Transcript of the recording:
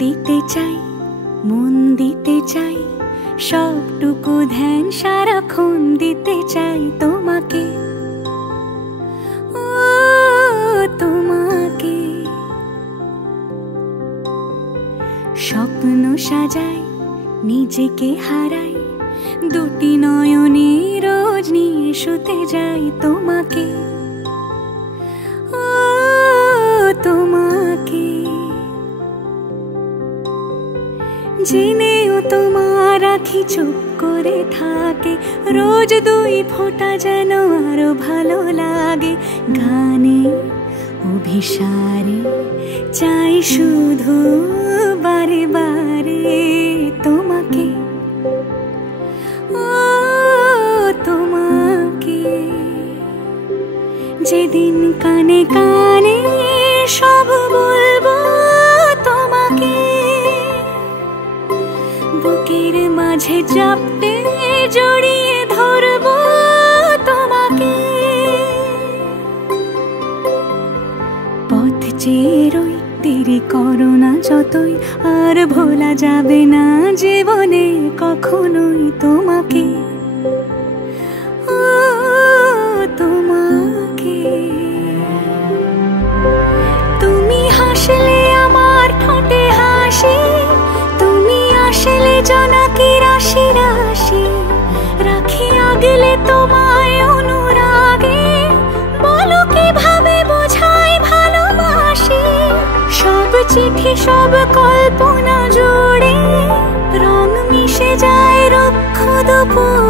দিতে চাই, মন দিতে চাই, সবটুকু ধ্যান সারাক্ষণ দিতে চাই তোমাকে, ও তোমাকে। স্বপ্ন সাজাই, নিজেকে হারাই, দুটি নয়নে রোজ নিয়ে শুতে যাই তোমাকে, ও তোমাকে। জেনেও তোমার আখি চুপ করে থাকে, রোজ দুই ফোঁটা যেন আরো ভালো লাগে। গানে অভিসারে চাই শুধু বারে বারে তোমাকে, ও তোমাকে। যেদিন কানে কানে সব বলবো তোমাকে, বুকের মাঝে চাপতে জড়িয়ে ধরবো তোমাকে। পথ চেয়ে রই, দেরি করো না যতই, আর ভোলা যাবে না জীবনে কখনোই তোমাকে, ও তোমাকে। তুমি হাসলে আমার ঠোঁটে হাসি, তুমি আসলে জোনাকি রাশি রাশি, রাখি আগলে তোমায় অনুরাগে, বলো কিভাবে বোঝাই ভালোবাসি। সব চিঠি সব কল্পনা জুড়ে রং মিশে যায় রুক্ষ দুপুর